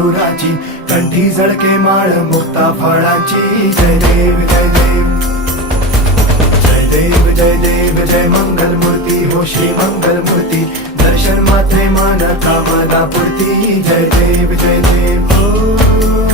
मधुराची, कंठी झळके माळ मुक्ता फळाची. जय देव जय देव जय देव जय देव जय मंगल मूर्ती हो श्री मंगल मूर्ती. दर्शन मात्रे मन कामना पूर्ती. जय देव जय देव.